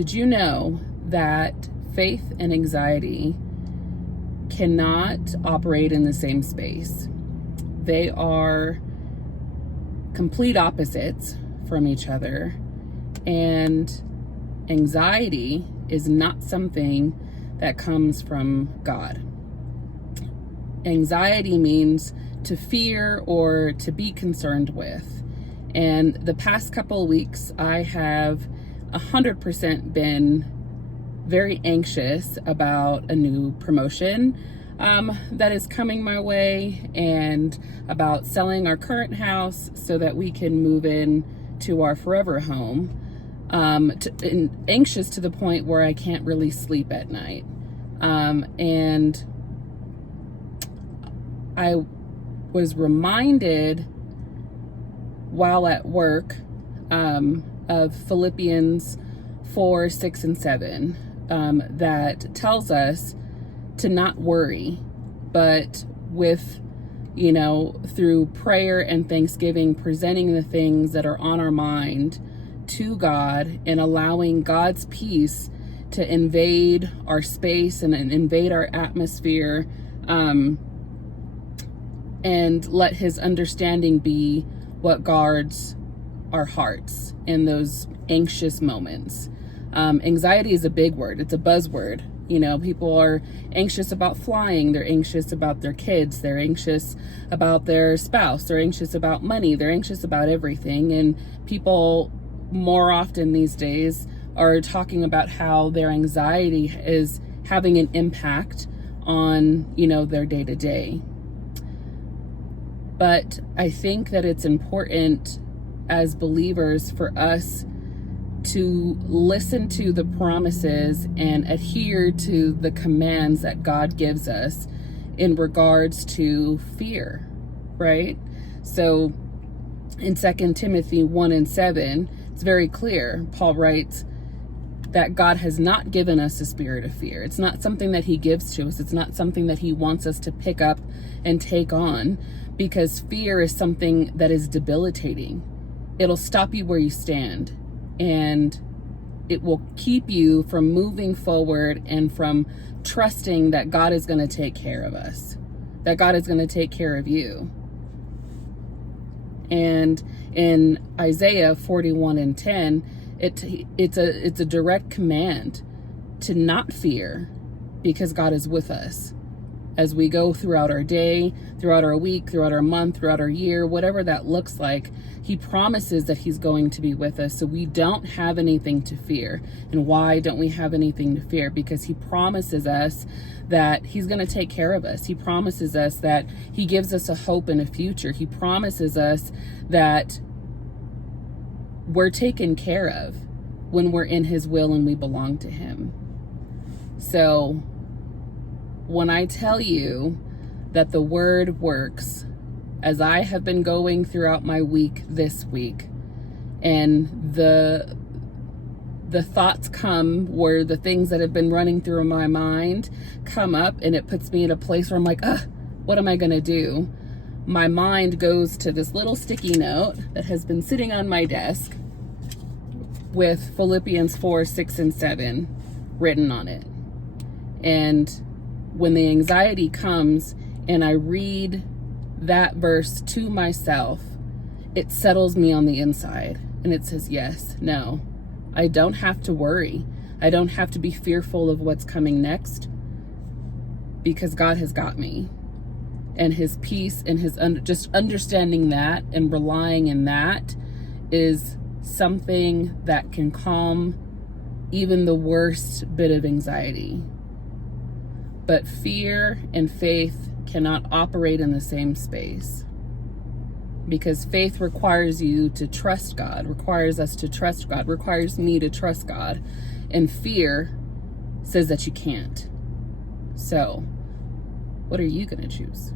Did you know that faith and anxiety cannot operate in the same space? They are complete opposites from each other, and anxiety is not something that comes from God. Anxiety means to fear or to be concerned with. And the past couple of weeks, I have 100% been very anxious about a new promotion that is coming my way, and about selling our current house so that we can move in to our forever home. And anxious to the point where I can't really sleep at night. And I was reminded while at work of Philippians 4, 6, and 7 that tells us to not worry, but with, through prayer and thanksgiving, presenting the things that are on our mind to God and allowing God's peace to invade our space and invade our atmosphere, and let his understanding be what guards our hearts in those anxious moments. Anxiety is a big word. It's a buzzword. People are anxious about flying. They're anxious about their kids. They're anxious about their spouse. They're anxious about money. They're anxious about everything. And people more often these days are talking about how their anxiety is having an impact on, their day-to-day. But I think that it's important as believers for us to listen to the promises and adhere to the commands that God gives us in regards to fear, right? So in 2 Timothy 1 and 7, it's very clear. Paul writes that God has not given us a spirit of fear. It's not something that he gives to us. It's not something that he wants us to pick up and take on, because fear is something that is debilitating. It'll stop you where you stand, and it will keep you from moving forward and from trusting that God is going to take care of us, that God is going to take care of you. And in Isaiah 41 and 10, it's a direct command to not fear, because God is with us as we go throughout our day, throughout our week, throughout our month, throughout our year, whatever that looks like. He promises that he's going to be with us, so we don't have anything to fear. And why don't we have anything to fear? Because he promises us that he's going to take care of us. He promises us that he gives us a hope and a future. He promises us that we're taken care of when we're in his will and we belong to him. So when I tell you that the word works, as I have been going throughout my week this week, and the thoughts come where the things that have been running through my mind come up, and it puts me in a place where I'm like, what am I going to do? My mind goes to this little sticky note that has been sitting on my desk with Philippians 4, 6, and 7 written on it. And when the anxiety comes and I read that verse to myself, it settles me on the inside, and it says, yes, no, I don't have to worry. I don't have to be fearful of what's coming next, because God has got me. And his peace and his just understanding that and relying in that is something that can calm even the worst bit of anxiety. But fear and faith cannot operate in the same space, because faith requires you to trust God, requires us to trust God, requires me to trust God, and fear says that you can't. So, what are you going to choose?